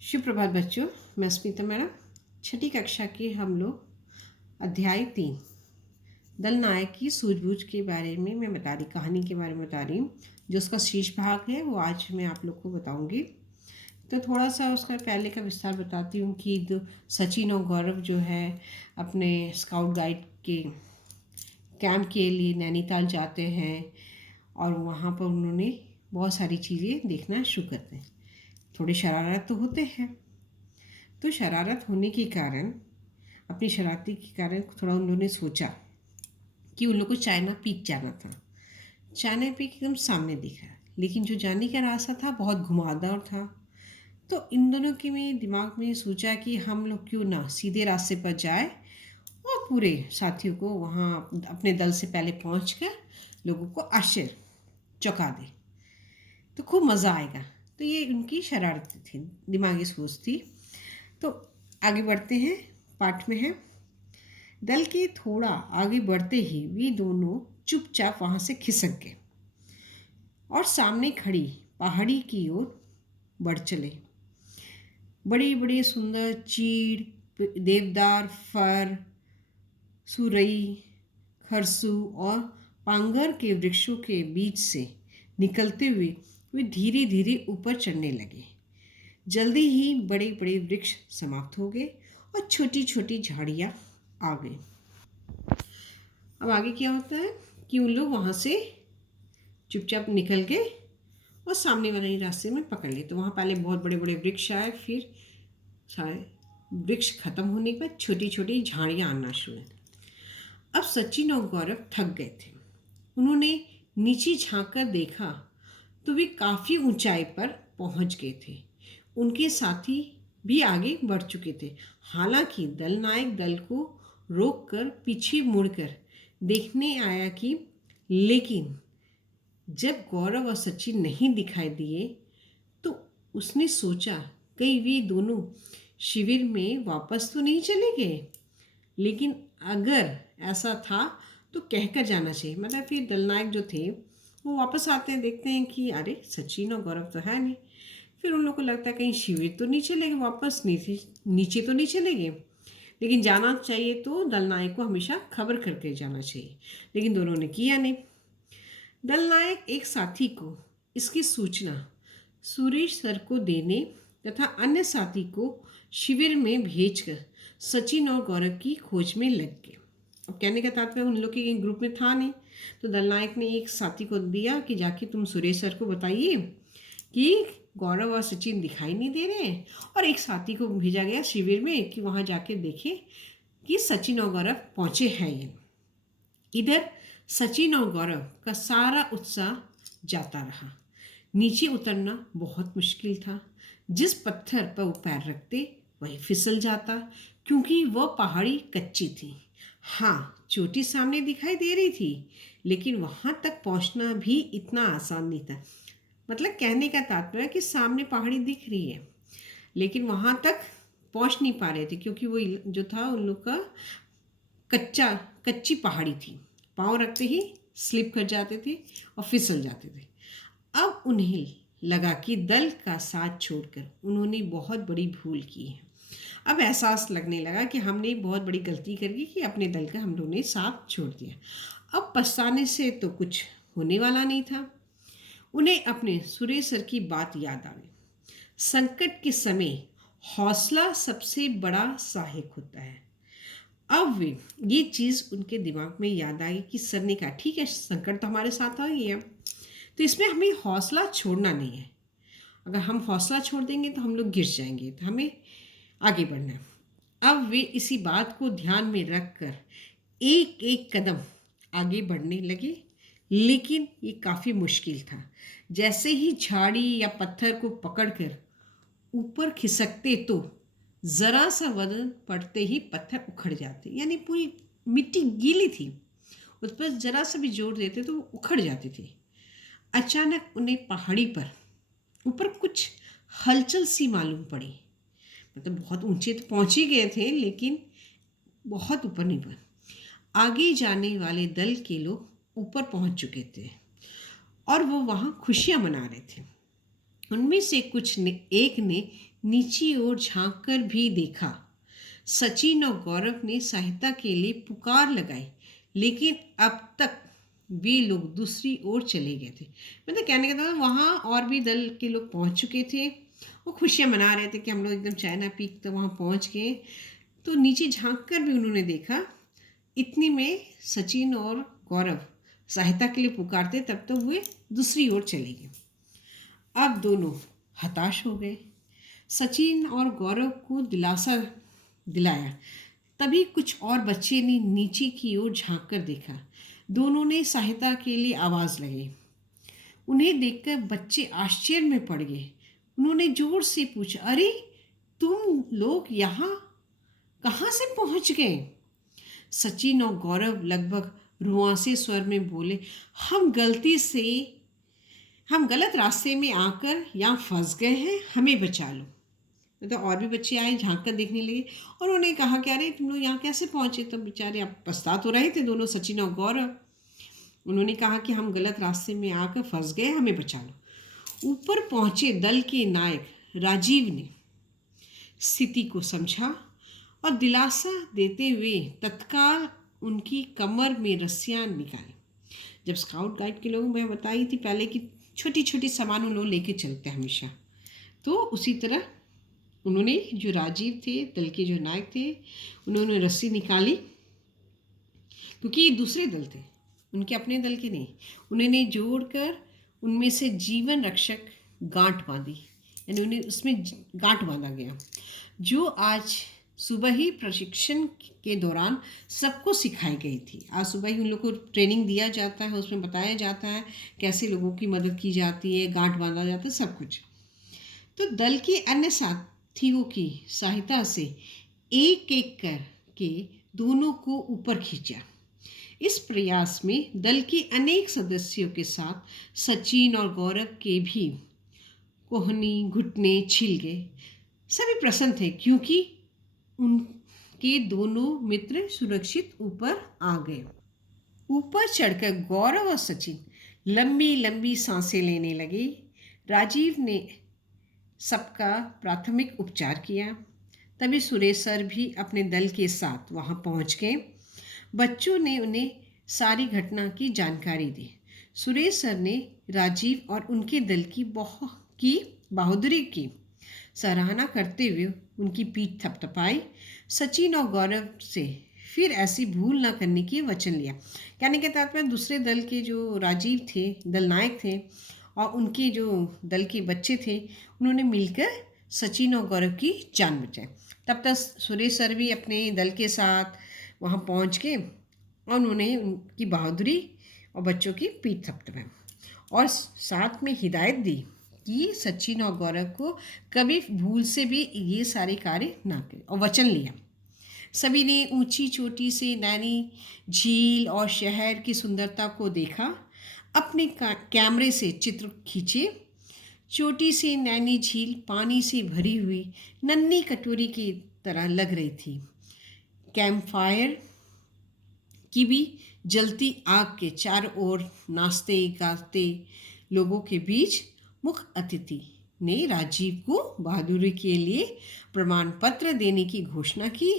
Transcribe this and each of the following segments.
सुप्रभात बच्चों। मैं स्मिता मैडम। छठी कक्षा के हम लोग अध्याय 3 दल नायक की सूझबूझ के बारे में मैं बता रही, कहानी के बारे में बता रही हूँ। जो उसका शीर्ष भाग है वो आज मैं आप लोग को बताऊंगी। तो थोड़ा सा उसका पहले का विस्तार बताती हूँ कि सचिन और गौरव जो है अपने स्काउट गाइड के कैंप के लिए नैनीताल जाते हैं और वहाँ पर उन्होंने बहुत सारी चीज़ें देखना शुरू करते हैं। थोड़ी शरारत तो होते हैं, तो शरारत होने के कारण, अपनी शरारती के कारण थोड़ा उन्होंने सोचा कि उन लोग को चाइना पीक जाना था। चाइना पीक एकदम सामने दिखा, लेकिन जो जाने का रास्ता था बहुत घुमावदार था। तो इन दोनों के में दिमाग में सोचा कि हम लोग क्यों ना सीधे रास्ते पर जाए और पूरे साथियों को वहाँ अपने दल से पहले पहुँच कर लोगों को आश्चर्य चौंका दे, तो खूब मज़ा आएगा। तो ये उनकी शरारत थी, दिमागी सोच थी। तो आगे बढ़ते हैं, पाठ में है। दल के थोड़ा आगे बढ़ते ही वे दोनों चुपचाप वहां से खिसक गए और सामने खड़ी पहाड़ी की ओर बढ़ चले। बड़ी बड़ी सुंदर चीड़, देवदार, फर, सुरई, खरसू और पांगर के वृक्षों के बीच से निकलते हुए वे धीरे धीरे ऊपर चढ़ने लगे। जल्दी ही बड़े बड़े वृक्ष समाप्त हो गए और छोटी छोटी झाड़ियाँ आ गई। अब आगे क्या होता है कि उन लोग वहाँ से चुपचाप निकल गए और सामने वाले रास्ते में पकड़ लिए। तो वहाँ पहले बहुत बड़े बड़े वृक्ष आए, फिर सारे वृक्ष खत्म होने के बाद छोटी छोटी झाड़ियाँ आना शुरू हुई। अब सचिन और गौरव थक गए थे। उन्होंने नीचे झांक कर देखा तो वे काफ़ी ऊंचाई पर पहुंच गए थे। उनके साथी भी आगे बढ़ चुके थे। हालांकि दल नायक दल को रोककर पीछे मुड़कर देखने आया कि, लेकिन जब गौरव और सचिन नहीं दिखाई दिए तो उसने सोचा कहीं वे दोनों शिविर में वापस तो नहीं चले गए। लेकिन अगर ऐसा था तो कहकर जाना चाहिए। मतलब फिर दलनायक जो थे वो वापस आते हैं, देखते हैं कि अरे सचिन और गौरव तो है नहीं। फिर उन लोग को लगता है कहीं शिविर तो नहीं चले गए, वापस नीचे तो नहीं चले गए। लेकिन जाना चाहिए तो दलनायक को हमेशा खबर करके जाना चाहिए, लेकिन दोनों ने किया नहीं। दलनायक एक साथी को इसकी सूचना सुरेश सर को देने तथा अन्य साथी को शिविर में भेजकर सचिन और गौरव की खोज में लग गए। अब कहने का तात्पर्य उन लोग के ग्रुप में था नहीं, तो दलनायक ने एक साथी को दिया कि जाके तुम सुरेश सर को बताइए कि गौरव और सचिन दिखाई नहीं दे रहे हैं। और एक साथी को भेजा गया शिविर में कि वहाँ जाके देखे कि सचिन और गौरव पहुँचे हैं ये। इधर सचिन और गौरव का सारा उत्साह जाता रहा। नीचे उतरना बहुत मुश्किल था। जिस पत्थर पर वो पैर रखते वही फिसल जाता, क्योंकि वह पहाड़ी कच्ची थी। हाँ, चोटी सामने दिखाई दे रही थी, लेकिन वहाँ तक पहुँचना भी इतना आसान नहीं था। मतलब कहने का तात्पर्य कि सामने पहाड़ी दिख रही है, लेकिन वहाँ तक पहुँच नहीं पा रहे थे, क्योंकि वो जो था उन लोग का कच्ची पहाड़ी थी। पाँव रखते ही स्लिप कर जाते थे और फिसल जाते थे। अब उन्हें लगा कि दल का साथ छोड़कर उन्होंने बहुत बड़ी भूल की है। अब एहसास लगने लगा कि हमने बहुत बड़ी गलती कर दी कि अपने दल का हम लोगों ने साथ छोड़ दिया। अब पछताने से तो कुछ होने वाला नहीं था। उन्हें अपने सुरेश सर की बात याद आ गई। संकट के समय हौसला सबसे बड़ा सहायक होता है। अब वे ये चीज़ उनके दिमाग में याद आई कि सर ने कहा ठीक है, संकट तो हमारे साथ आ गई है, तो इसमें हमें हौसला छोड़ना नहीं है। अगर हम हौसला छोड़ देंगे तो हम लोग गिर जाएंगे, तो हमें आगे बढ़ना है। अब वे इसी बात को ध्यान में रख कर एक एक कदम आगे बढ़ने लगे, लेकिन ये काफ़ी मुश्किल था। जैसे ही झाड़ी या पत्थर को पकड़कर ऊपर खिसकते तो ज़रा सा वजन पड़ते ही पत्थर उखड़ जाते, यानी पूरी मिट्टी गीली थी, उस पर ज़रा सा भी जोर देते तो वो उखड़ जाती थी। अचानक उन्हें पहाड़ी पर ऊपर कुछ हलचल सी मालूम पड़ी। मतलब बहुत ऊंचे तो पहुंच ही गए थे, लेकिन बहुत ऊपर नहीं पहुंचे। आगे जाने वाले दल के लोग ऊपर पहुंच चुके थे और वो वहाँ खुशियाँ मना रहे थे। उनमें से कुछ ने एक ने नीची ओर झांक कर भी देखा। सचिन और गौरव ने सहायता के लिए पुकार लगाई, लेकिन अब तक वे लोग दूसरी ओर चले गए थे। मतलब कहने का था वहाँ और भी दल के लोग पहुँच चुके थे। वो खुशियाँ मना रहे थे कि हम लोग एकदम चाइना पीक तक वहाँ पहुँच गए। तो नीचे झांक कर भी उन्होंने देखा। इतने में सचिन और गौरव सहायता के लिए पुकारते, तब तो वे दूसरी ओर चले गए। अब दोनों हताश हो गए। सचिन और गौरव को दिलासा दिलाया। तभी कुछ और बच्चे ने नीचे की ओर झांक कर देखा। दोनों ने सहायता के लिए आवाज़ लगाई। उन्हें देखकर बच्चे आश्चर्य में पड़ गए। उन्होंने जोर से पूछा, अरे तुम लोग यहाँ कहाँ से पहुँच गए? सचिन और गौरव लगभग रुआंसे स्वर में बोले, हम गलत रास्ते में आकर यहाँ फंस गए हैं, हमें बचा लो। तो और भी बच्चे आए, झांक कर देखने लगे और उन्होंने कहा कि अरे तुम लोग यहाँ कैसे पहुँचे? तब बेचारे अब पछता तो रहे थे दोनों, सचिन और गौरव। उन्होंने कहा कि हम गलत रास्ते में आकर फंस गए, हमें बचा लो। ऊपर पहुँचे दल के नायक राजीव ने स्थिति को समझा और दिलासा देते हुए तत्काल उनकी कमर में रस्सियाँ निकाली। जब स्काउट गाइड के लोगों मैं बताई थी पहले कि छोटी छोटी सामान उन लोग लेके चलते हैं हमेशा, तो उसी तरह उन्होंने, जो राजीव थे दल के जो नायक थे, उन्होंने रस्सी निकाली। क्योंकि ये दूसरे दल थे, उनके अपने दल के नहीं। उन्होंने जोड़कर उनमें से जीवन रक्षक गांठ बांधी, यानी उन्हें उसमें गांठ बांधा गया, जो आज सुबह ही प्रशिक्षण के दौरान सबको सिखाई गई थी। आज सुबह ही उन लोग को ट्रेनिंग दिया जाता है, उसमें बताया जाता है कैसे लोगों की मदद की जाती है, गांठ बांधा जाता है, सब कुछ। तो दल के अन्य साथियों की सहायता से एक एक करके दोनों को ऊपर खींचा। इस प्रयास में दल के अनेक सदस्यों के साथ सचिन और गौरव के भी कोहनी घुटने छिल गए। सभी प्रसन्न थे क्योंकि उनके दोनों मित्र सुरक्षित ऊपर आ गए। ऊपर चढ़कर गौरव और सचिन लंबी लंबी सांसें लेने लगे। राजीव ने सबका प्राथमिक उपचार किया। तभी सुरेश सर भी अपने दल के साथ वहां पहुंच गए। बच्चों ने उन्हें सारी घटना की जानकारी दी। सुरेश सर ने राजीव और उनके दल की बहादुरी की सराहना करते हुए उनकी पीठ थपथपाई। सचिन और गौरव से फिर ऐसी भूल न करने की वचन लिया। कहने के तात्पर्य दूसरे दल के जो राजीव थे, दल नायक थे, और उनके जो दल के बच्चे थे, उन्होंने मिलकर सचिन और गौरव की जान बचाई। तब तक सुरेश सर भी अपने दल के साथ वहाँ पहुँच के और उन्होंने उनकी बहादुरी और बच्चों की पीठ थपथपाई और साथ में हिदायत दी कि सचिन और गौरव को कभी भूल से भी ये सारे कार्य ना करें, और वचन लिया। सभी ने ऊंची चोटी से नैनी झील और शहर की सुंदरता को देखा। अपने कैमरे से चित्र खींचे। चोटी से नैनी झील पानी से भरी हुई नन्ही कटोरी की तरह लग रही थी। कैंप फायर की भी जलती आग के चारों ओर नाचते गाते लोगों के बीच मुख्य अतिथि ने राजीव को बहादुरी के लिए प्रमाण पत्र देने की घोषणा की।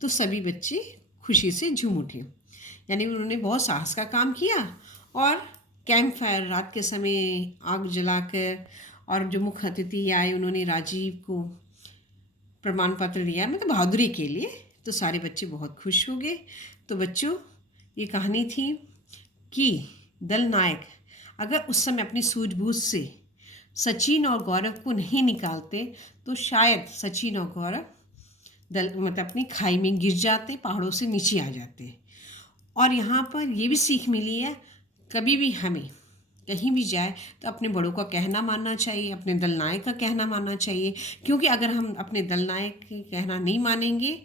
तो सभी बच्चे खुशी से झूम उठे, यानी उन्होंने बहुत साहस का काम किया और कैंप फायर रात के समय आग जलाकर, और जो मुख्य अतिथि आए उन्होंने राजीव को प्रमाण पत्र दिया, मतलब बहादुरी के लिए। तो सारे बच्चे बहुत खुश हो गए। तो बच्चों, ये कहानी थी कि दल नायक अगर उस समय अपनी सूझबूझ से सचिन और गौरव को नहीं निकालते तो शायद सचिन और गौरव अपनी खाई में गिर जाते, पहाड़ों से नीचे आ जाते। और यहाँ पर ये भी सीख मिली है, कभी भी हमें कहीं भी जाए तो अपने बड़ों का कहना मानना चाहिए, अपने दल नायक का कहना मानना चाहिए। क्योंकि अगर हम अपने दल नायक का कहना नहीं मानेंगे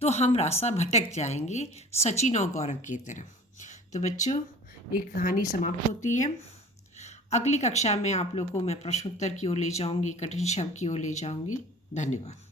तो हम रास्ता भटक जाएंगे, सचिन और गौरव की तरह। तो बच्चों, ये कहानी समाप्त होती है। अगली कक्षा में आप लोग को मैं प्रश्नोत्तर की ओर ले जाऊंगी, कठिन शब्द की ओर ले जाऊंगी। धन्यवाद।